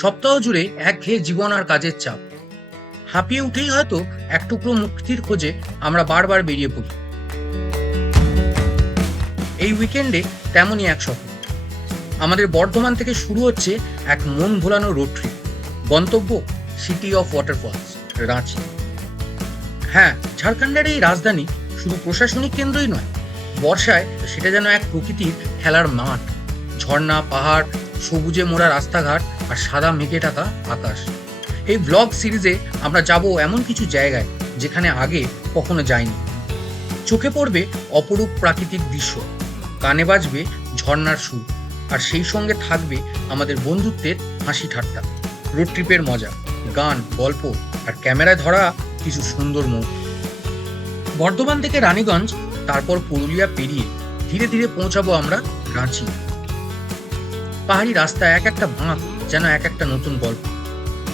সপ্তাহ জুড়ে একঘেয়ে জীবন আর কাজের চাপ, হাঁপিয়ে উঠেই হয়তো এক টুকরো মুক্তির খোঁজে আমরা বারবার বেরিয়ে পড়ি। এই উইকেন্ডে তেমনই এক সফর। আমাদের বর্ধমান থেকে শুরু হচ্ছে এক মন ভোলানো রোড ট্রিপ। গন্তব্য সিটি অফ ওয়াটারফলস, রাঁচি। হ্যাঁ, ঝাড়খণ্ডের এই রাজধানী শুধু প্রশাসনিক কেন্দ্রই নয়, বর্ষায় সেটা যেন এক প্রকৃতির খেলার মাঠ। ঝর্ণা, পাহাড়, সবুজে মোড়া রাস্তাঘাট আর সাদা মেঘে ঢাকা আকাশ। এই ব্লগ সিরিজে আমরা যাব এমন কিছু জায়গায় যেখানে আগে কখনো যাইনি। চোখে পড়বে অপরূপ প্রাকৃতিক দৃশ্য, কানে বাজবে ঝর্ণার সুর, আর সেই সঙ্গে থাকবে আমাদের বন্ধুত্বের হাসি ঠাট্টা, রোড ট্রিপের মজা, গান, গল্প আর ক্যামেরায় ধরা কিছু সুন্দর মুহূর্ত। বর্ধমান থেকে রানীগঞ্জ, তারপর পুরুলিয়া পেরিয়ে ধীরে ধীরে পৌঁছাবো আমরা রাঁচি। পাহাড়ি রাস্তা, এক একটা বাঁক যেন এক একটা নতুন গল্প।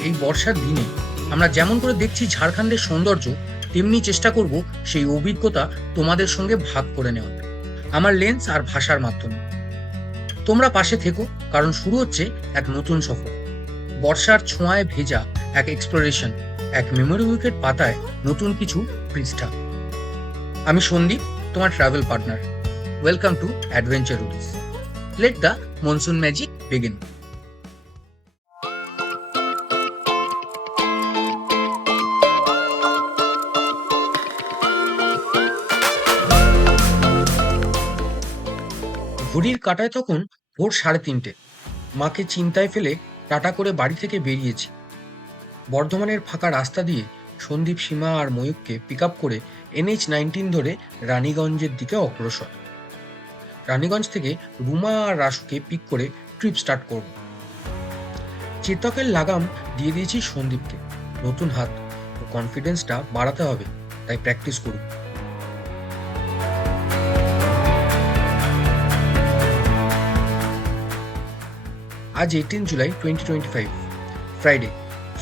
এই বর্ষার দিনে আমরা যেমন করে দেখছি ঝাড়খণ্ডের সৌন্দর্য, তেমনি চেষ্টা করব সেই অভিজ্ঞতা তোমাদের সঙ্গে ভাগ করে নেওয়া, আমার লেন্স আর ভাষার মাধ্যমে। তোমরা পাশে থেকো, কারণ শুরু হচ্ছে এক নতুন সফর। বর্ষার ছোঁয়ায় ভেজা এক এক্সপ্লোরেশন, এক মেমোরি বুকের পাতায় নতুন কিছু পৃষ্ঠা। আমি সন্দীপ, তোমার travel partner. Welcome to adventure রুডিস। Let the monsoon magic begin. ঘড়ির কাঁটায় তখন ভোর 3:30। মাকে চিন্তায় ফেলে টাটা করে বাড়ি থেকে বেরিয়েছি। বর্ধমানের ফাঁকা রাস্তা দিয়ে সন্দীপ, সীমা আর ময়ূককে পিক আপ করে NH-19 ধরে রানীগঞ্জের দিকে অগ্রসর। রানীগঞ্জ থেকে রুমা আর রাসুকে পিক করে ট্রিপ স্টার্ট করব। চেতকের লাগাম দিয়ে দিয়েছি সন্দীপকে। নতুন হাত ও কনফিডেন্সটা বাড়াতে হবে, তাই প্র্যাকটিস করুক। আজ 18 জুলাই 2025, ফ্রাইডে।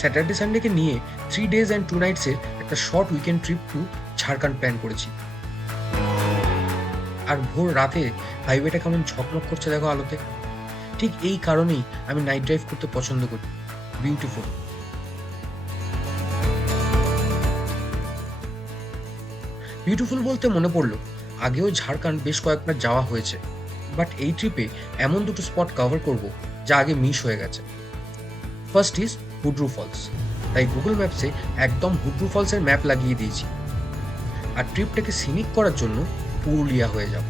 স্যাটারডে সানডেকে নিয়ে 3 days and 2 nights-এর একটা short weekend trip to Jharkhand plan করেছি। আর ভোর রাতে হাইওয়েটা কেমন ঝকমক করছে দেখো আলোতে। ঠিক এই কারণেই আমি নাইট ড্রাইভ করতে পছন্দ করি। বিউটিফুল। বিউটিফুল বলতে মনে পড়লো, আগেও ঝাড়খণ্ড বেশ কয়েকবার যাওয়া হয়েছে, বাট এই ট্রিপে এমন দুটো স্পট কভার করব যা আগে মিস হয়ে গেছে। First is Hundru falls. তাই গুগল ম্যাপসে একদম হুড্রু ফলসের ম্যাপ লাগিয়ে দিয়েছি। আর ট্রিপটাকে সিনিক করার জন্য পুরুলিয়া হয়ে যাব।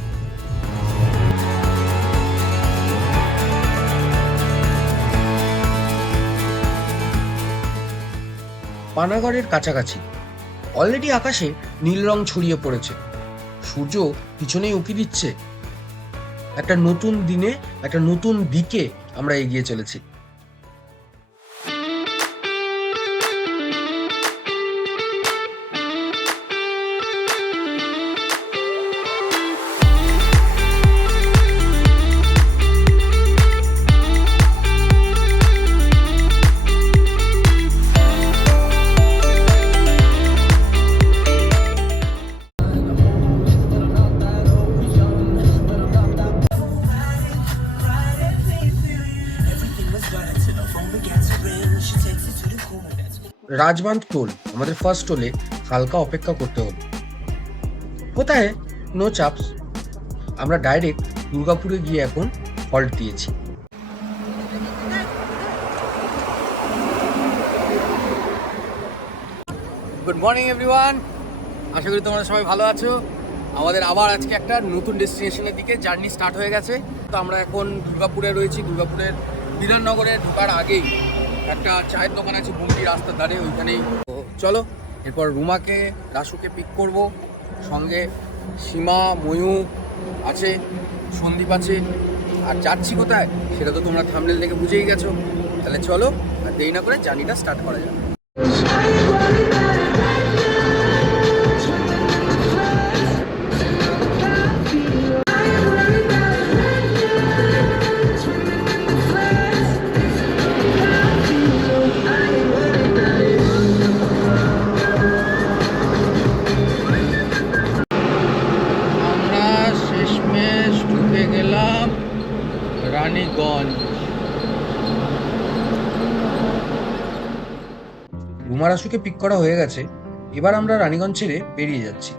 পানাগড়ের কাছাকাছি। অলরেডি আকাশে নীল রং ছড়িয়ে পড়েছে, সূর্য পিছনেই উঁকি দিচ্ছে। একটা নতুন দিনে, একটা নতুন দিকে আমরা এগিয়ে চলেছি। রাজবাঁধ টোল, আমাদের ফার্স্ট টোলে হালকা অপেক্ষা করতে হলো। কোথায় নো চাপস, আমরা ডাইরেক্ট দুর্গাপুরে গিয়ে এখন হল্ট দিয়েছি। গুড মর্নিং এভরিওয়ান, আশা করি তোমরা সবাই ভালো আছো। আমাদের আবার আজকে একটা নতুন ডেস্টিনেশনের দিকে জার্নি স্টার্ট হয়ে গেছে। তো আমরা এখন দুর্গাপুরে রয়েছি। দুর্গাপুরের বিধাননগরে ঢোকার আগেই একটা চায়ের দোকান আছে গুমটি রাস্তার ধারে, ওইখানেই। তো চলো, এরপর রুমাকে, রাসুকে পিক করব, সঙ্গে সীমা, ময়ূক আছে, সন্দীপ আছে। আর যাচ্ছি কোথায় সেটা তো তোমরা থাম্বনেল দেখে বুঝেই গেছো। তাহলে চলো, আর দেরি না করে জার্নিটা স্টার্ট করা যাবে। রানীগঞ্জ রুমারাসুকে পিক করা হয়ে গেছে, এবার আমরা রানীগঞ্জ ছেড়ে বেরিয়ে যাচ্ছি।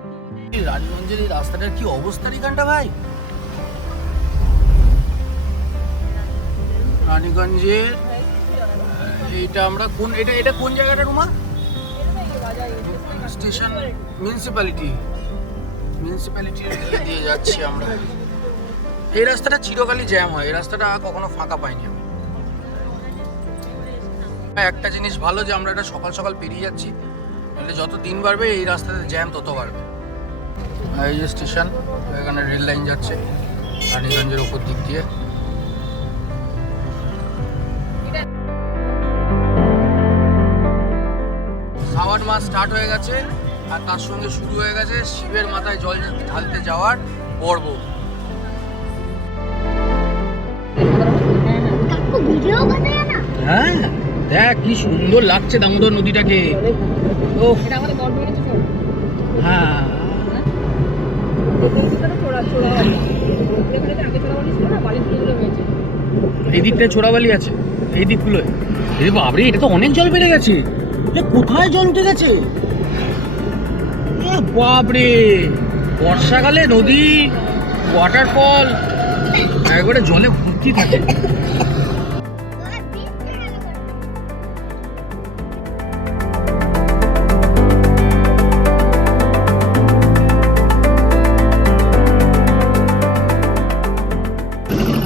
রানীগঞ্জের এই রাস্তাটার কি অবস্থা এখানটা ভাই? রানীগঞ্জের এইটা আমরা কোন এটা কোন জায়গাটা রুমা? স্টেশন মিউনিসিপ্যালিটি দিয়ে যাচ্ছি আমরা। এই রাস্তাটা চিরকালই জ্যাম হয়, এই রাস্তাটা কখনো ফাঁকা পাইনি আমি। একটা জিনিস ভালো যে আমরা এটা সকাল সকাল পেরিয়ে যাচ্ছি, নাহলে যত দিন বাড়বে এই রাস্তাতে জ্যাম তত বাড়বে। এই যে স্টেশন, এখানে রেল লাইন যাচ্ছে রানীগঞ্জের উপর দিক দিয়ে। শ্রাবণ মাস স্টার্ট হয়ে গেছে আর তার সঙ্গে শুরু হয়ে গেছে শিবের মাথায় জল ঢালতে যাওয়ার পর্ব। হ্যাঁ দেখ কি সুন্দর লাগছে দামোদর নদীটাকে। ও হ্যাঁ, এই দিকটা ছোড়াবালি আছে, এই দিকগুলোয়। বাবরে, এটা তো অনেক জল বেড়ে গেছে। কোথায় জল উঠে গেছে? বাবরে, বর্ষাকালে নদী, ওয়াটারফল একবারে জলে ভর্তি থাকে।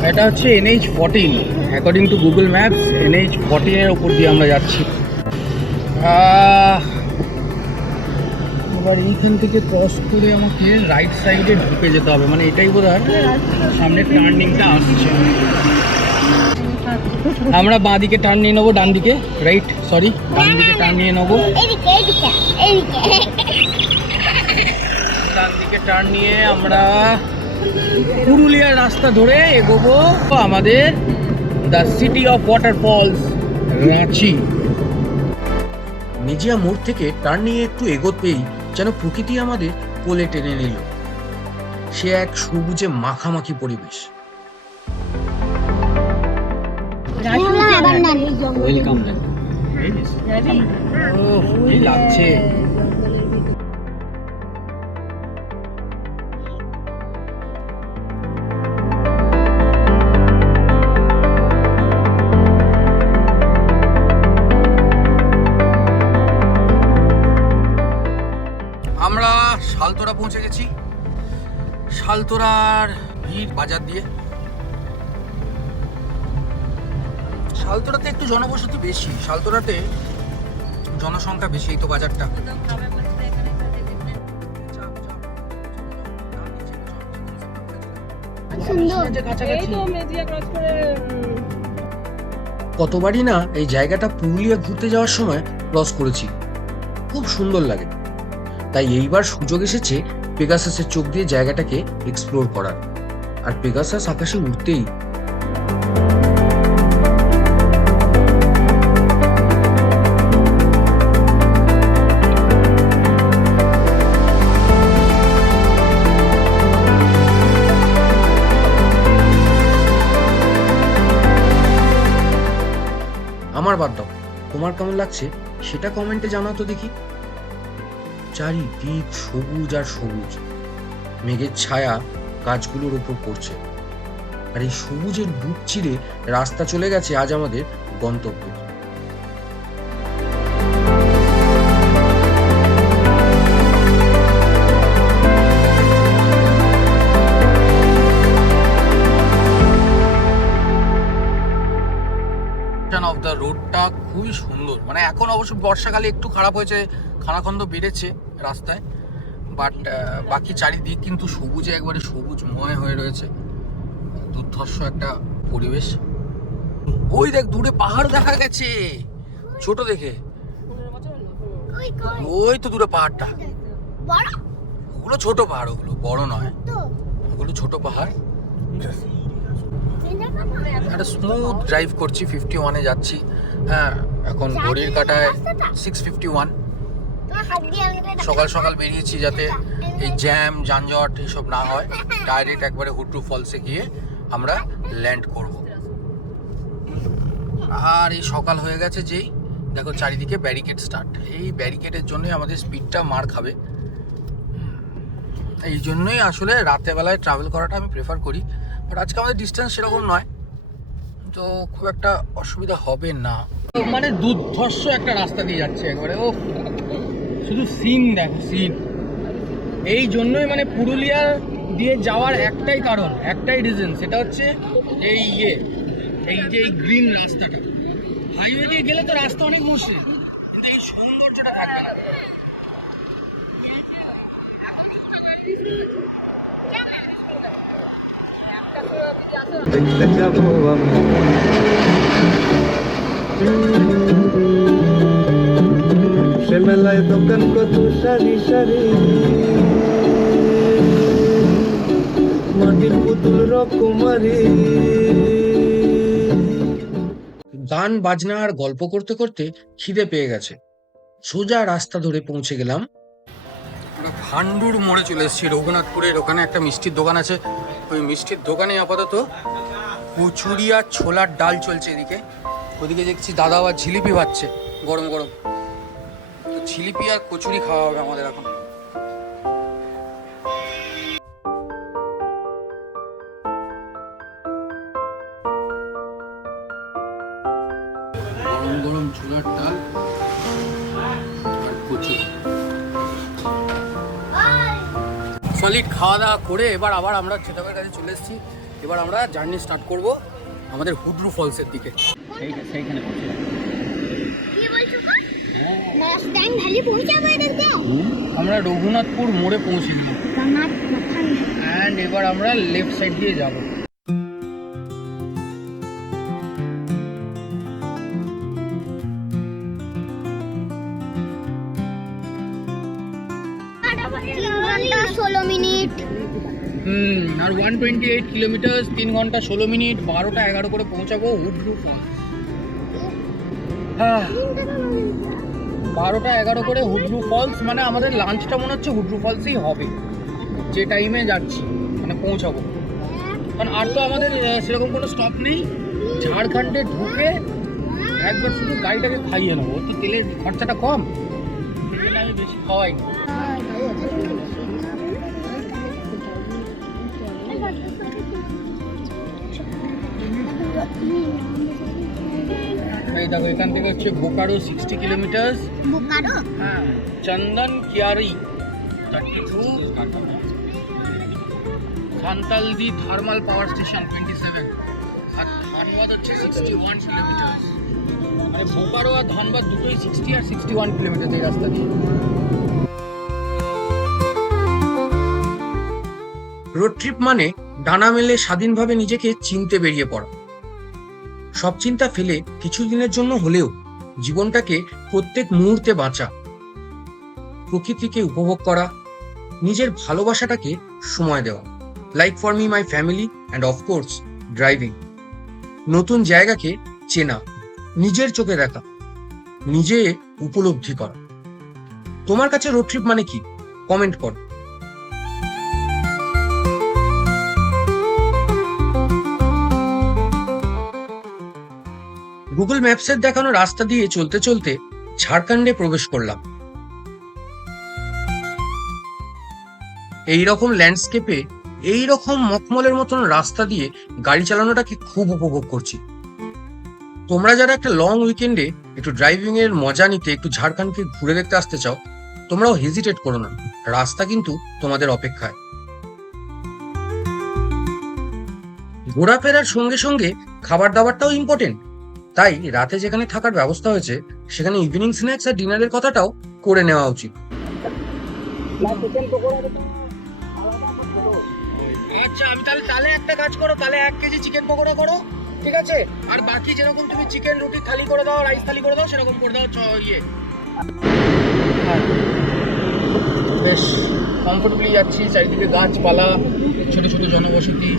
এটা হচ্ছে NH14, according to Google maps NH14 এর উপর দিয়ে আমরা যাচ্ছি। এবার এইখান থেকে ক্রস করে আমাকে রাইট সাইডে ঢুকে যেতে হবে, মানে এটাই বোধহয় সামনে টার্নিংটা আসছে। আমরা বাঁ দিকে টার্ন নিয়ে নেবো, ডান দিকে রাইট সরি ডান দিকে টার্ন নিয়ে নেবো। ডান দিকে টার্ন নিয়ে আমরা পুরুলিয়ার রাস্তা ধরে এগোবো আমাদের the city of waterfalls Ranchi. Mejia মোড় থেকে টার্ন নিয়ে একটু এগোতেই যেন প্রকৃতি আমাদের কোলে টেনে নিল। সে এক সবুজে মাখামাখি পরিবেশ। ওয়েলকাম লাগছে। আমরা শালতোরা পৌঁছে গেছি। শালতোরার ভিড় বাজার দিয়ে। শালতোরাতে একটু জনবসতি বেশি, শালতোরাতে জনসংখ্যা বেশি, এই তো বাজারটা। কতবারই না এই জায়গাটা পুরুলিয়া ঘুরতে যাওয়ার সময় ক্রস করেছি, খুব সুন্দর লাগে। তাই এইবার সুযোগ এসেছে পেগাসাসের চোখ দিয়ে জায়গাটাকে এক্সপ্লোর করার। আর পেগাসাস আকাশে উঠতেই আমার বাদ দাও, তোমার কেমন লাগছে সেটা কমেন্টে জানাও তো দেখি। চারিদিক সবুজ আর সবুজ, মেঘের ছায়া গাছগুলোর উপর পড়ছে, আর এই সবুজের বুক চিরে রাস্তা চলে গেছে আজ আমাদের গন্তব্যে। অফ দ্য রোডটা খুবই সুন্দর, মানে এখন অবশ্য বর্ষাকালে একটু খারাপ হয়েছে, খানাখন্দ বেড়েছে রাস্তায়, বাট বাকি চারিদিক কিন্তু সবুজে একবারে সবুজময় হয়ে রয়েছে। দুর্ধর্ষ একটা পরিবেশ। ওই দেখ দূরে পাহাড় দেখা গেছে ছোট দেখে, ওই তো দূরে পাহাড়টা। ওগুলো ছোট পাহাড়, ওগুলো বড় নয়, ওগুলো ছোট পাহাড়। একটা স্মুথ ড্রাইভ করছি, 51-এ যাচ্ছি। হ্যাঁ, এখন ঘড়ির কাঁটায় 6:51। সকাল সকাল বেরিয়েছি যাতে এই জ্যাম যানজট এসব না হয়। ডাইরেক্ট একবারে হুড্রু ফলসে গিয়ে আমরা ল্যান্ড করব। আর এই সকাল হয়ে গেছে যেই দেখো চারিদিকে ব্যারিকেড স্টার্ট, এই ব্যারিকেডের জন্যই আমাদের স্পিডটা মার খাবে। এই জন্যই আসলে রাতেরবেলায় ট্রাভেল করাটা আমি প্রেফার করি, বাট আজকে আমাদের ডিস্টেন্স সেরকম নয়, তো খুব একটা অসুবিধা হবে না। মানে দুর্ধর্ষ একটা রাস্তা দিয়ে যাচ্ছে একবারে, ও শুধু সিন দেখো সিন। এই জন্যই মানে পুরুলিয়া দিয়ে যাওয়ার একটাই কারণ, একটাই রিজন, সেটা হচ্ছে এই এই যে এই গ্রিন রাস্তাটা। হাইওয়ে দিয়ে গেলে তো রাস্তা অনেক মসৃণ, কিন্তু এই সৌন্দর্যটা থাকবে না। দেখতে যাবো আমি সে মেলায় দোকান কত সারি সারি, মাটির পুতুল রকমারি। গান বাজনা আর গল্প করতে করতে খিদে পেয়ে গেছে। সোজা রাস্তা ধরে পৌঁছে গেলাম আমরা ভান্ডুর মোড়ে চলে এসেছি রঘুনাথপুরের। ওখানে একটা মিষ্টির দোকান আছে, ওই মিষ্টির দোকানে আপাতত কচুরি আর ছোলার ডাল চলছে। এদিকে ওদিকে দেখছি দাদা আবার জিলিপি ভাজছে গরম গরম, তো জিলিপি আর কচুরি খাওয়া হবে আমাদের এখন। গরম গরম ছোলার ডাল আর কচুরি, সলিড খাওয়া দাওয়া করে এবার আবার আমরা চেতাবের কাছে চলে এসেছি। এবার আমরা জার্নি স্টার্ট করব আমাদের হুডরু ফলসের দিকে। সেইখানে আমরা রঘুনাথপুর মোড়ে পৌঁছে গেছি, অ্যান্ড এবার আমরা লেফট সাইড দিয়ে যাব। আর 128 কিলোমিটার, 3 ঘন্টা 16 মিনিট, 12টা 11 করে পৌঁছাবো হুডরু ফলস। হ্যাঁ 12টা 11 করে হুডরু ফলস, মানে আমাদের লাঞ্চটা মনে হচ্ছে হুডরু ফলসেই হবে যে টাইমে যাচ্ছি, মানে পৌঁছাবো। কারণ আর তো আমাদের সেরকম কোনো স্টপ নেই। ঝাড়খণ্ডে ঢুকে একবার শুধু গাড়িটাকে খাইয়ে নেবো, তো তেলের খরচাটা কম, সেই জন্য আমি বেশি খাওয়াই। এই দেখো এখান থেকে হচ্ছে বোকারো 60 কিলোমিটার, হ্যাঁ চন্দন কিয়ারি 32, সান্তালদি থার্মাল পাওয়ার স্টেশন 27, আর ধানবাদ হচ্ছে 61 কিলোমিটার। মানে বোকারো আর ধানবাদ দুটোই 60 আর 61 কিলোমিটার এই রাস্তা দিয়ে। রোড ট্রিপ মানে ডানা মেলে স্বাধীনভাবে নিজেকে চিনতে বেরিয়ে পড়া। সব চিন্তা ফেলে কিছুদিনের জন্য হলেও জীবনটাকে প্রত্যেক মুহূর্তে বাঁচা, প্রকৃতিকে উপভোগ করা, নিজের ভালোবাসাটাকে সময় দেওয়া। Like for me my family and of course driving. নতুন জায়গাকে চেনা, নিজের চোখে দেখা, নিজে উপলব্ধি করা। তোমার কাছে রোড ট্রিপ মানে কি? কমেন্ট করো। গুগল ম্যাপসের দেখানো রাস্তা দিয়ে চলতে চলতে ঝাড়খণ্ডে প্রবেশ করলাম। এইরকম ল্যান্ডস্কেপে এইরকম মখমলের মতন রাস্তা দিয়ে গাড়ি চালানোটাকে খুব উপভোগ করছি। তোমরা যারা একটা লং উইকেন্ডে একটু ড্রাইভিং এর মজা নিতে একটু ঝাড়খণ্ডকে ঘুরে দেখতে আসতে চাও, তোমরাও হেজিটেট করো না, রাস্তা কিন্তু তোমাদের অপেক্ষায়। ঘোরাফেরার সঙ্গে সঙ্গে খাবার দাবারটাও ইম্পর্টেন্ট, তাই রাতে যেখানে থাকার ব্যবস্থা হয়েছে সেখানে ইভিনিং স্ন্যাক্স আর ডিনারের কথাটাও করে নেওয়া উচিত। আচ্ছা আমি তাহলে একটা কাজ করো, তাহলে 1 কেজি চিকেন পকোড়া করো, ঠিক আছে? আর বাকি যেরকম তুমি চিকেন রুটি থালি করে দাও, রাইস থালি করে দাও, সেরকম করে দাও। বেশ কমফোর্টেবলি যাচ্ছি, চারিদিকে গাছপালা, ছোট ছোট জনবসতি,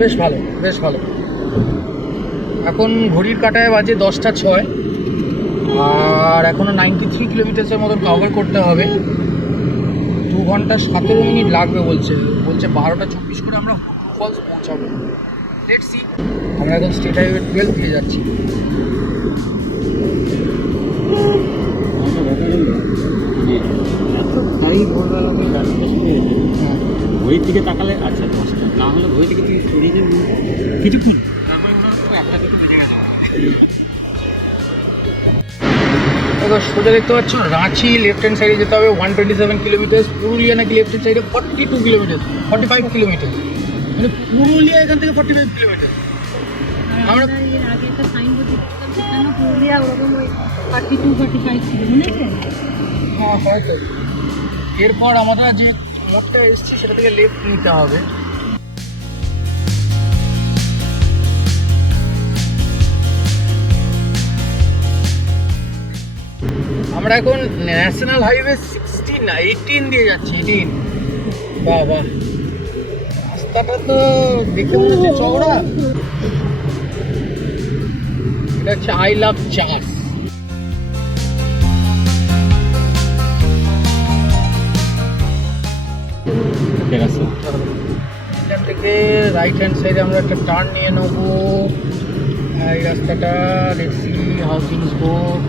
বেশ ভালো বেশ ভালো। এখন ঘড়ির কাঁটায় বাজে 10টা 6, আর এখনো 93 কিলোমিটার্সের মতন কভার করতে হবে। 2 ঘন্টা 17 মিনিট লাগবে বলছে 12টা 24 করে আমরা ফলস পৌঁছাবো। Let's see. আমরা এখন স্টেট হাইওয়ে 12 দিয়ে যাচ্ছি। ঘড়ির দিকে তাকালে আচ্ছা 10টা, না হলে ঘড়ির দিকে তুই সরিয়ে যাবি কিছুক্ষণ, তারপরে মনে হয় একটা দিকে বেজে গেছে। দেখো সোজা দেখতে পাচ্ছ রাঁচি লেফট হ্যান্ড সাইডে যেতে হবে 127 কিলোমিটার, পুরুলিয়া নাকি লেফট হ্যান্ড সাইডে 42 কিলোমিটার, 45 কিলোমিটার, মানে পুরুলিয়া এখান থেকে 45 কিলোমিটার। আমরা এর আগে একটা সাইনবোর্ড দেখতাম সেখানে পুরুলিয়া ওরকম ওই 32-35 ছিল, মনে আছে? হ্যাঁ হয়তো। এরপর আমরা যে মোড়টা এসেছি সেটা থেকে লেফট নিতে হবে। আমরা এখন ন্যাশনাল হাইওয়ে 18 দিয়ে যাচ্ছি। 18 বাহ বাহ, রাস্তাটা তো দেখে মনে হচ্ছে চওড়া। এটা হচ্ছে আই লাভ চার্চ। ঠিক আছে, এখান থেকে রাইট হ্যান্ড সাইডে আমরা একটা টার্ন নিয়ে নেবো। এই রাস্তাটা দেখছি হাউসিং স্কোপ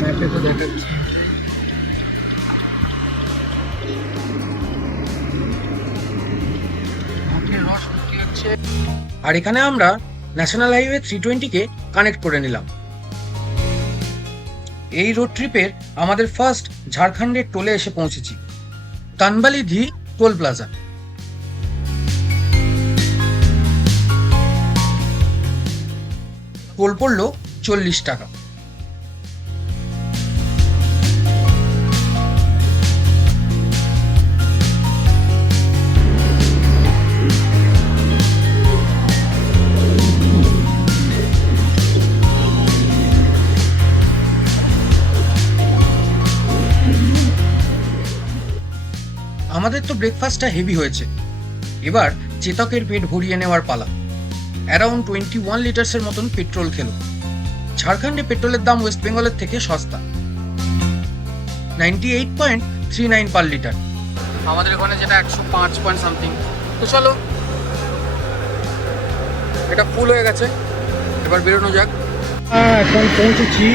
ম্যাপে তো দেখাচ্ছি। রস বিক্রি হচ্ছে। আর এখানে আমরা ন্যাশনাল হাইওয়ে 320-কে কানেক্ট করে নিলাম। এই রোড ট্রিপের আমাদের ফার্স্ট ঝাড়খণ্ডের টোলে এসে পৌঁছেছি, তানবালিধি টোল প্লাজা। টোল পড়লো 40 টাকা। আমাদের তো ব্রেকফাস্টটা হেভি হয়েছে, এবার চেতকের পেট ভরিয়ে নেওয়ার পালা। অ্যারাউন্ড 21 লিটার্সের মতন পেট্রোল খেলো। ঝাড়খণ্ডে পেট্রোলের দাম ওয়েস্ট বেঙ্গলের থেকে সস্তা, 98.39 পার লিটার। আমাদের ওখানে যেটা 105 পয়েন্ট সামথিং। তো চলো, এটা ফুল হয়ে গেছে, এবার বেরোনো যাক। এখন পৌঁছেছি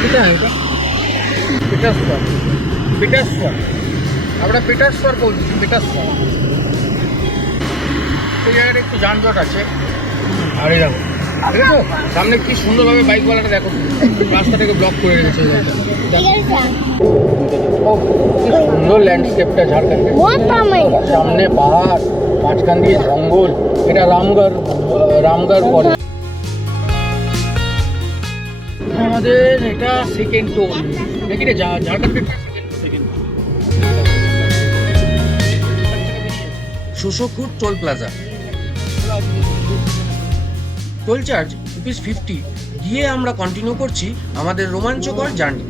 কোথায়? এটা পিটারস্বর। পিটারস্বর, আমরা পিটারস্বর পৌঁছেছি। পিটারস্বর এই জায়গাটা একটু যানজট আছে। আর এই দেখো, দেখো সামনে কি সুন্দরভাবে বাইকওয়ালাটা দেখো রাস্তাটাকে ব্লক করে রেখেছে। ও কি সুন্দর ল্যান্ডস্কেপটা ঝাড়খণ্ডের। সামনে পাহাড়, মাঝখান দিয়ে জঙ্গল। এটা রামগড় পরে। আমাদের এটা সেকেন্ড টোল দেখি রে, ঝাড়খণ্ডের সেকেন্ড। শোষকুর টোল প্লাজা। টোল চার্জ ₹50 দিয়ে আমরা কন্টিনিউ করছি আমাদের রোমাঞ্চকর জার্নি।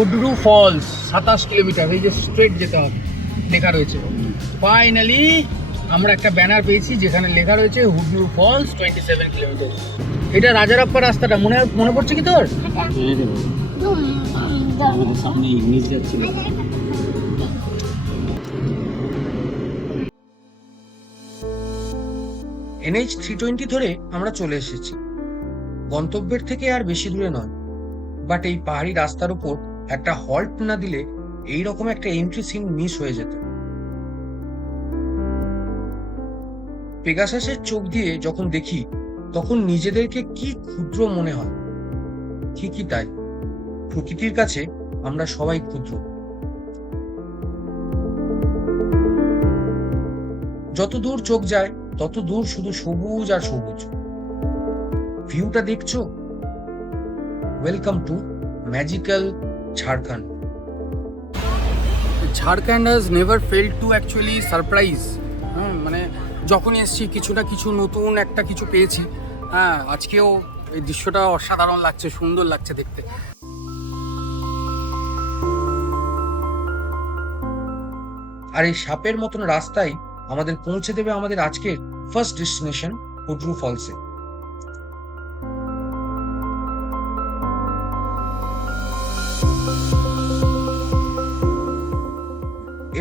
উড্রু ফলস 27 কিলোমিটার, এই যে স্ট্রেট যেতে হবে লেখা রয়েছে। ফাইনালি আমরা একটা ব্যানার পেয়েছি যেখানে লেখা রয়েছে হুড্রু ফলস 27 কিলোমিটার। এটা রাজারাপ্পা রাস্তাটা মনে পড়ছে কি তোর? আমাদের সামনে ইংলিশ যাচ্ছিল। NH 320 ধরে আমরা চলে এসেছি। গন্তব্যের থেকে আর বেশি দূরে নয়, বাট এই পাহাড়ি রাস্তার উপর একটা হল্ট না দিলে এই রকম একটা এন্ট্রি সিন মিস হয়ে যেত। পেগাসাসের চোখ দিয়ে যখন দেখি তখন নিজেদেরকে কি ক্ষুদ্র মনে হয়। ঠিকই তাই, প্রকৃতির কাছে আমরা সবাই ক্ষুদ্র। যত দূর চোখ যায় তত দূর শুধু সবুজ আর সবুজ। ভিউটা দেখছো? Welcome to magical Jharkhand. Jharkhand has never failed to actually surprise. মানে যখনই এসেছি কিছু না কিছু নতুন একটা কিছু পেয়েছি। হ্যাঁ, আজকেও এই দৃশ্যটা অসাধারণ লাগছে, সুন্দর লাগছে দেখতে। আর এই সাপের মতন রাস্তায় আমাদের পৌঁছে দেবে আমাদের আজকের ফার্স্ট ডেস্টিনেশন হুড্রু ফলসে।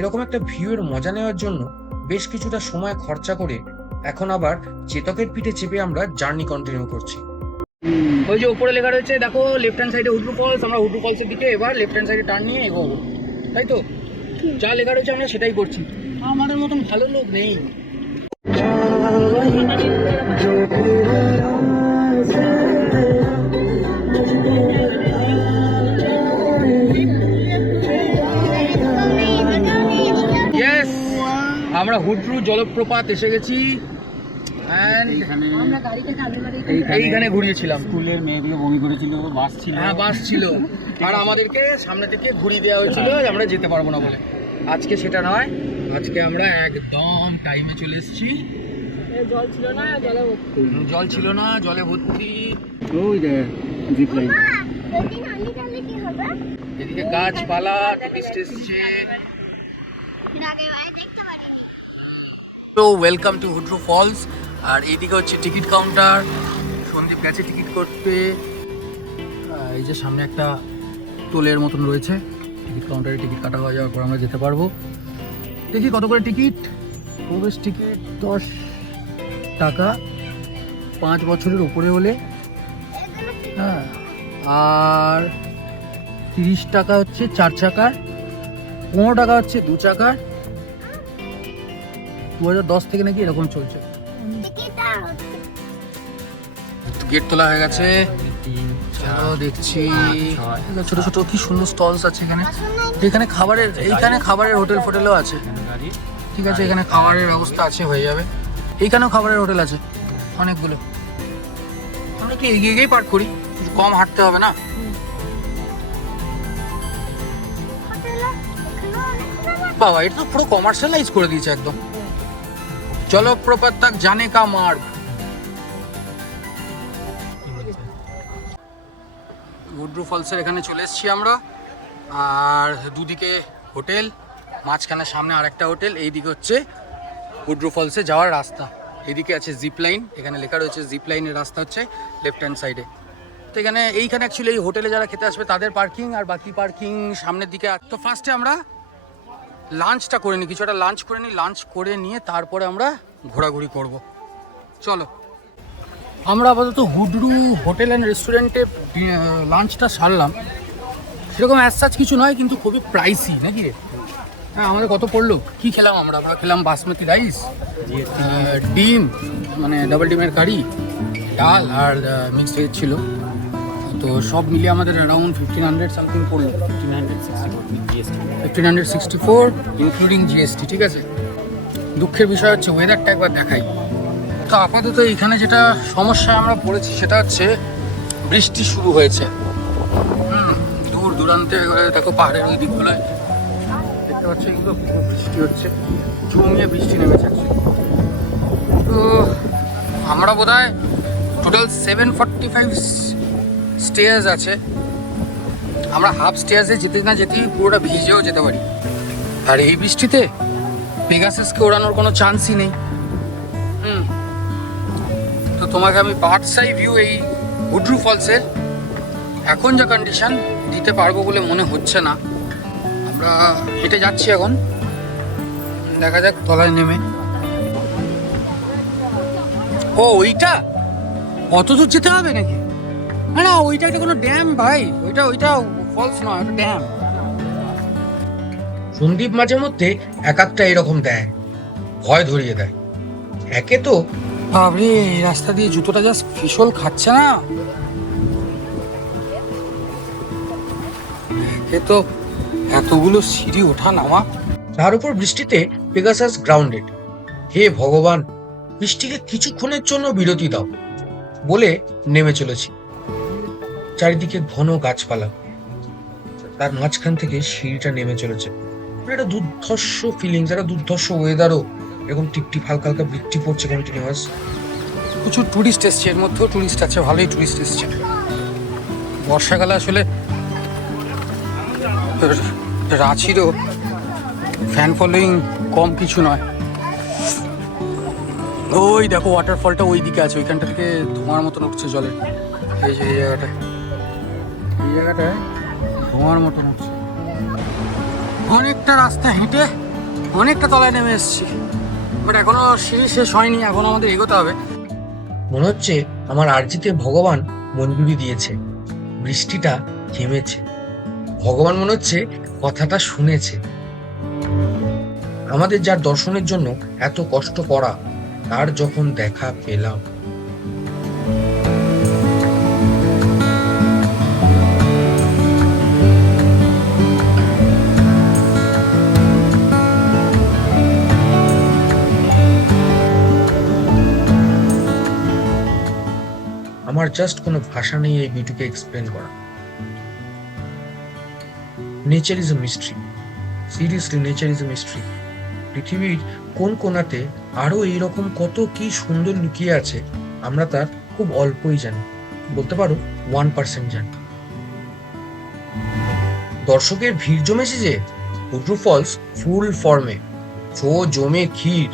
এরকম একটা ভিউয়ের মজা নেওয়ার জন্য বেশ কিছুটা সময় খরচা করে এখন আবার চেতকের পিঠে চেপে আমরা জার্নি কন্টিনিউ করছি। ওই যে উপরে লেখা রয়েছে দেখো লেফট হ্যান্ড সাইডে হুড্রু ফলস, আমরা হুড্রু ফলসের দিকে এবার লেফট হ্যান্ড সাইডে টার্ন নিয়ে এগোবো, তাই তো? যা লেখা রয়েছে আমরা সেটাই করছি। আমাদের মতন ভালো লোক নেই। Yes! আমরা হুড্রু জলপ্রপাত এসে গেছি and এখানে আমরা গাড়ি থেকে আগে বাড়ি এইখানে ঘুরিয়েছিলাম। স্কুলের মেয়েগুলো বমি করেছিল, বাস ছিল। হ্যাঁ, বাস ছিল আর আমাদেরকে সামনে থেকে ঘুরিয়ে দেওয়া হয়েছিল যে আমরা যেতে পারবো না বলে। আজকে সেটা নয়, আজকে আমরা একদম টাইমে চলে এসেছি। জল ছিল না, জলে ভর্তি। জল ছিল না, জলে ভর্তি। ওই দেখ জিপ লাইন। এদিকে গাছপালা, টুরিস্ট এসছে। তো ওয়েলকাম টু হুড্রু ফলস। আর এইদিকে হচ্ছে টিকিট কাউন্টার, সন্দীপ গেছে টিকিট করতে। এই যে সামনে একটা টোলের মতন রয়েছে, টিকিট কাউন্টারে টিকিট কাটা হয়ে যাওয়ার পর আমরা যেতে পারবো। দেখি কত করে টিকিট। প্রবেশ টিকিট 10 টাকা 5 বছরের উপরে হলে, হ্যাঁ। আর 30 টাকা হচ্ছে 4 চাকার, 15 টাকা হচ্ছে 2 চাকার। 2010 থেকে নাকি এরকম চলছে। গেট তোলা হয়ে গেছে, চলো দেখছি। ছোট ছোট কি সুন্দর স্টলস আছে এখানে। এখানে খাবারের হোটেল ফোটেলও আছে, ঠিক আছে। এখানে খাবারের ব্যবস্থা আছে, হয়ে যাবে। এইখানেও খাবারের হোটেল আছে অনেকগুলো। আমরা কি এগিয়ে গিয়েই পার্ক করি, একটু কম হাঁটতে হবে না? বাবা, এটা তো পুরো কমার্শিয়ালাইজ করে দিয়েছে একদম। জলপ্রপাত তক জানে কা মার্গ। হুড্রু ফলসের এখানে চলে এসেছি আমরা। আর দুদিকে হোটেল, মাঝখানে সামনে আরেকটা হোটেল। এইদিকে হচ্ছে হুড্রু ফলসে যাওয়ার রাস্তা। এদিকে আছে জিপ লাইন, এখানে লেখা রয়েছে জিপ লাইনের রাস্তা হচ্ছে লেফট হ্যান্ড সাইডে। তো এইখানে অ্যাকচুয়ালি এই হোটেলে যারা খেতে আসবে তাদের পার্কিং, আর বাকি পার্কিং সামনের দিকে। তো ফার্স্টে আমরা লাঞ্চটা করে নিই, কিছু একটা লাঞ্চ করে নিই। লাঞ্চ করে নিয়ে তারপরে আমরা ঘোরাঘুরি করব। চলো, আমরা আপাতত হুড্রু হোটেল অ্যান্ড রেস্টুরেন্টে লাঞ্চটা সারলাম। সেরকম অ্যাজ সাচ কিছু নয়, কিন্তু খুবই প্রাইসি নাকি রে? হ্যাঁ, আমাদের কত পড়লো? কি খেলাম আমরা খেলাম বাসমতি রাইস, ডিম, মানে ডাবল ডিমের কারি, ডাল আর মিক্সড ভেজ ছিল। তো সব মিলিয়ে আমাদের অ্যারাউন্ড 1500 সামথিং পড়লো। 1564 ইনক্লুডিং জিএসটি, ঠিক আছে। দুঃখের বিষয় হচ্ছে ওয়েদারটা একবার দেখাই। তো আপাতত এখানে যেটা সমস্যায় আমরা পড়েছি সেটা হচ্ছে বৃষ্টি শুরু হয়েছে। দূর দূরান্তে দেখো পাহাড়ের ওই দিকগুলোয় দেখতে পাচ্ছ, এগুলো বৃষ্টি হচ্ছে, জমিয়ে বৃষ্টি নেমেছে। তো আমরা বোধহয় টোটাল 745 স্টেয়ার্স আছে। আমরা হাফ স্টেয়ার্সে যেতে না যেতেই পুরোটা ভিজেও যেতে পারি। আর এই বৃষ্টিতে পেগাসাসকে ওড়ানোর কোনো চান্সই নেই। তো তোমাকে আমি বার্ডস আই ভিউ এই হুড্রু ফলসের এখন যা কন্ডিশন দিতে পারবো বলে মনে হচ্ছে না। আমরা হেঁটে যাচ্ছি এখন, দেখা যাক তলায় নেমে। ও ওইটা অত দূর যেতে হবে নাকি? না, ওইটা একটা কোনো ড্যাম ভাই, ওইটা ফলস নয়, ওটা ড্যাম। সন্দীপ মাঝে মধ্যে এক একটা এরকম দেয়, ভয় ধরিয়ে দেয়। একে তো বাবরে, এই রাস্তা দিয়ে জুতোটা জাস্ট ফিসল খাচ্ছে না। এ তো এতগুলো সিঁড়ি ওঠা নামা, তার উপর বৃষ্টিতে পেগাসাস গ্রাউন্ডেড। হে ভগবান, বৃষ্টিকে কিছুক্ষণের জন্য বিরতি দাও বলে নেমে চলেছি। চারিদিকে ঘন গাছপালা, তার মাঝখান থেকে সিঁড়িটা নেমে চলেছে। একটা দুর্ধর্ষ ফিলিংস, একটা দুর্ধর্ষ ওয়েদারও, এরকম টিপটিপ হালকা হালকা বৃষ্টি পড়ছে কন্টিনিউয়াস। প্রচুর টুরিস্ট এসছে, এর মধ্যেও টুরিস্ট আছে, ভালোই টুরিস্ট এসছে। বর্ষাকালে আসলে রাঁচিরও ফ্যান ফলোয়িং কম কিছু নয়। ওই দেখো ওয়াটারফলটা ওই দিকে আছে, ওইখানটা থেকে ধোঁয়ার মতন উঠছে জলের। এই যে এই জায়গাটায় ধোঁয়ার মতন উঠছে। অনেকটা রাস্তা হেঁটে অনেকটা তলায় নেমে এসেছি, বাট এখনো সিঁড়ি শেষ হয়নি, এখন আমাদের এগোতে হবে। মনে হচ্ছে আমার আরজিতে ভগবান মঞ্জুরি দিয়েছে, বৃষ্টিটা থেমেছে। ভগবান মনে হচ্ছে কথাটা শুনেছে। আমাদের যার দর্শনের জন্য এত কষ্ট করা, তার যখন দেখা পেলাম। আমার জাস্ট কোনো ভাষা নেই এই বিউটিকে এক্সপ্লেন করা। Nature is a mystery, seriously nature is a mystery. পৃথিবীর কোন কোনাতে আরো এইরকম কত কি সুন্দর লুকিয়ে আছে, আমরা তার খুব অল্পই জানি, বলতে পারো 1% জানি। দর্শকের ভিড় জমেছে যে হুড্রু ফলস ফুল ফর্মে, জমে ক্ষীর।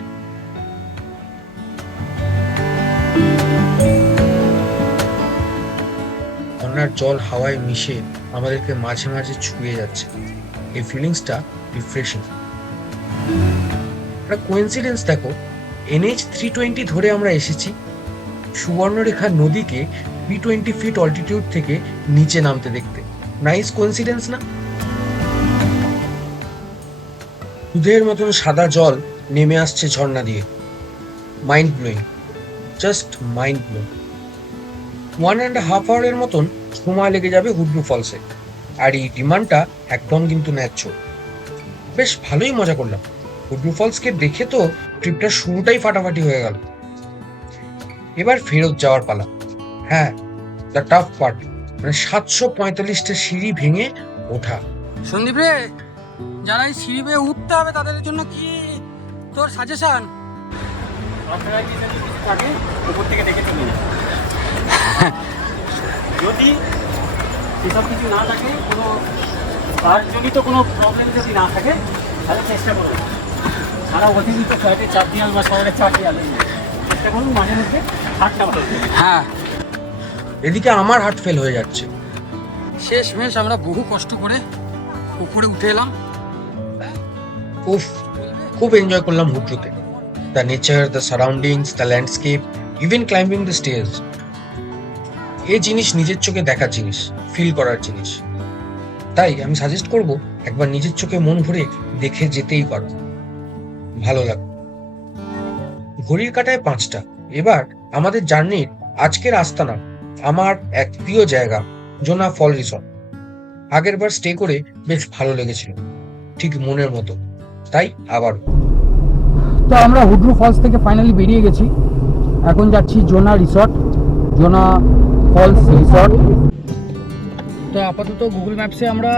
ঝর্ণার জল হাওয়ায় মিশে আমাদেরকে মাঝে মাঝে ছুঁয়ে যাচ্ছে। এই ফিলিংসটা রিফ্রেশিং। একটা কোইন্সিডেন্স দেখো, NH 320 ধরে আমরা এসেছি সুবর্ণরেখা নদীকে 320 ফিট অল্টিটিউড থেকে নিচে নামতে দেখতে। নাইস কোইন্সিডেন্স না? দুধের মতন সাদা জল নেমে আসছে ঝর্ণা দিয়ে। Mind blowing, just mind blowing. 1.5 আওয়ারের মতন সময় লেগে যাবে হুড্রু ফলসে, আর এই ডিমান্ডটা একদম কিন্তু ন্যায্য। বেশ ভালোই মজা করলাম। হুড্রু ফলসকে দেখে তো ট্রিপটা শুরুটাই ফাটাফাটি হয়ে গেল। এবার ফেরত যাওয়ার পালা। হ্যাঁ, দ্য টাফ পার্ট, মানে 745টা সিঁড়ি ভেঙে ওঠা। সন্দীপ রে, যারা এই সিঁড়ি বেয়ে উঠতে হবে তাদের জন্য কি তোর সাজেশন? আপনারা কি যদি কিছু থাকে উপর থেকে দেখে চলে যান। যদি সেসব কিছু না থাকে, কোনো কাজজনিত কোনো প্রবলেম যদি না থাকে, তাহলে চেষ্টা করুন সারা অতিরিক্ত ফ্লাইটে চাপ দিয়ে বা শহরে চাপ দিয়ে চেষ্টা করুন মাঝে মধ্যে হাতটা ভালো। হ্যাঁ, এদিকে আমার হার্ট ফেল হয়ে যাচ্ছে। শেষমেশ আমরা বহু কষ্ট করে উপরে উঠে এলাম। উফ, খুব এনজয় করলাম হুড্রুতে। The nature, the surroundings, the landscape, even climbing the stairs. এই জিনিস নিজের চোখে দেখার জিনিস, ফিল করার জিনিস। তাই আমি সাজেস্ট করব একবার নিজের চোখে মন ভরে দেখে যেতেই পারো, ভালো লাগবে। ঘড়ির কাঁটায় 5টা। এবার আমাদের জার্নির আজকের আস্তানা আমার এক প্রিয় জায়গা, জোনা ফল রিসর্ট। আগের বার স্টে করে বেশ ভালো লেগেছিল, ঠিক মনের মতো। তাই আবার তো আমরা হুড্রু ফলস থেকে ফাইনালি বেরিয়ে গেছি। এখন যাচ্ছি জোনা রিসর্ট, জোনা ফলস রিসর্ট। তো আপাতত গুগল ম্যাপসে আমরা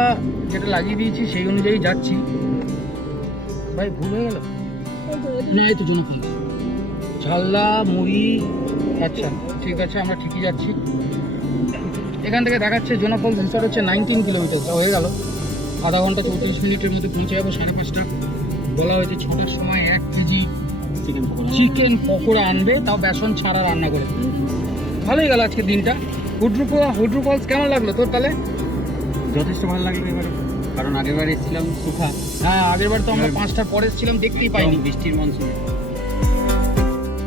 যেটা লাগিয়ে দিয়েছি সেই অনুযায়ী যাচ্ছি। ভাই ভুল হয়ে গেল না, এই তো জোনা ফলস, ঝাল্লা মুড়ি। আচ্ছা ঠিক আছে, আমরা ঠিকই যাচ্ছি। এখান থেকে দেখাচ্ছে জোনা ফলস রিসর্ট হচ্ছে 19 কিলোমিটার। হয়ে গেল আধা ঘন্টা 34 মিনিটের মধ্যে পৌঁছে যাবো। 5:30 বলা হয়েছে, 6টার সময় 1 কেজি চিকেন পকোড়া আনবে, তাও বেসন ছাড়া রান্না করে। ভালোই গেল আজকে দিনটা। হুড্রু ফলস কেমন লাগলো তোর তাহলে? যথেষ্ট ভালো লাগলো এবারে, কারণ আগেরবার এসেছিলাম সুখা। হ্যাঁ, আগেরবার তো আমরা 5টার পরে ছিলাম, দেখতেই পাইনি বৃষ্টির মনসুনে।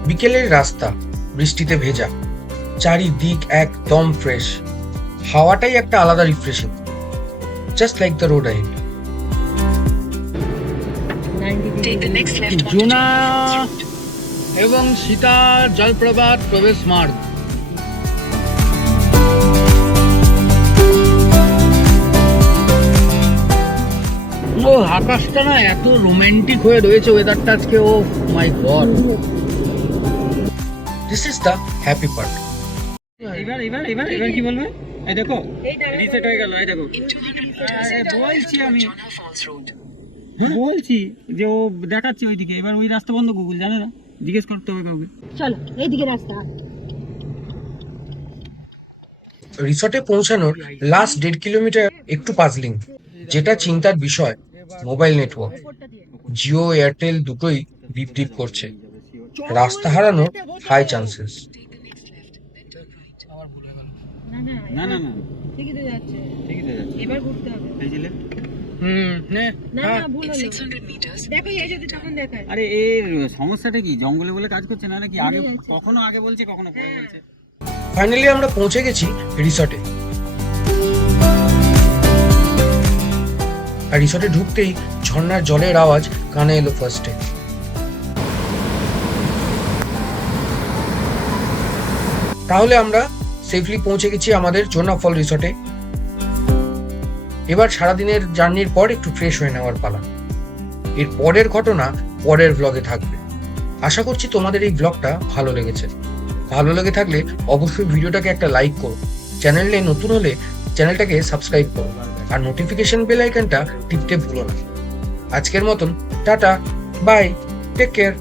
বিকেলের রাস্তা বৃষ্টিতে ভেজা, চারিদিক একদম ফ্রেশ, হাওয়াটাই একটা আলাদা refreshing, just like the road ahead. Jonha এবং সীতার জলপ্রপাত প্রবেশ মার্গ। ও আকাশটা না এত রোমান্টিক হয়ে রয়েছে, ওয়েদারটা আজকে। Oh my god, this is the happy part. এবার এবার এবার এবার কি বলবে? এই দেখো রিসেট হয়ে গেল। এই দেখো বলছি আমি, বলছি যে ও দেখাচ্ছি ওইদিকে। এবার ওই রাস্তা বন্ধ, গুগল জানে না, জিজ্ঞেস করতে হবে কাউকে। চলো এইদিকে রাস্তা। রিসর্টে পৌঁছানোর লাস্ট 1.5 কিলোমিটার একটু পাজলিং। যেটা চিন্তার বিষয়, মোবাইল নেটওয়ার্ক জিও এয়ারটেল দুটোই ডিপ ডিপ করছে। রাস্তা হারানোর হাই চান্সেস। না না না, ঠিকই তো যাচ্ছে, ঠিকই তো যাচ্ছে। এবার ঘুরতে হবে। এই যে না না ভুল হলো দেখো এই যদি তখন দেখায় আরে এর সমস্যাটা কি জঙ্গলে বলে কাজ করছে না নাকি আগে মনে আছে। কখনো আগে বলছে কখনো পরে বলছে ফাইনালি আমরা পৌঁছে গেছি রিসর্টে। আর রিসর্টে ঢুকতেই ঝর্ণার জলের আওয়াজ কানে এলো ফার্স্টে। তাহলে আমরা সেফলি পৌঁছে গেছি আমাদের জোনা ফল রিসর্টে। এবার সারাদিনের জার্নির পর একটু ফ্রেশ হয়ে নেওয়ার পালা। এর পরের ঘটনা পরের ব্লগে থাকবে। আশা করছি তোমাদের এই ব্লগটা ভালো লেগেছে। ভালো লেগে থাকলে অবশ্যই ভিডিওটাকে একটা লাইক করো, চ্যানেলে নতুন হলে চ্যানেলটাকে সাবস্ক্রাইব করো, আর নোটিফিকেশন বেল আইকনটা টিপতে ভুলো না। আজকের মতন টাটা, বাই, টেক কেয়ার।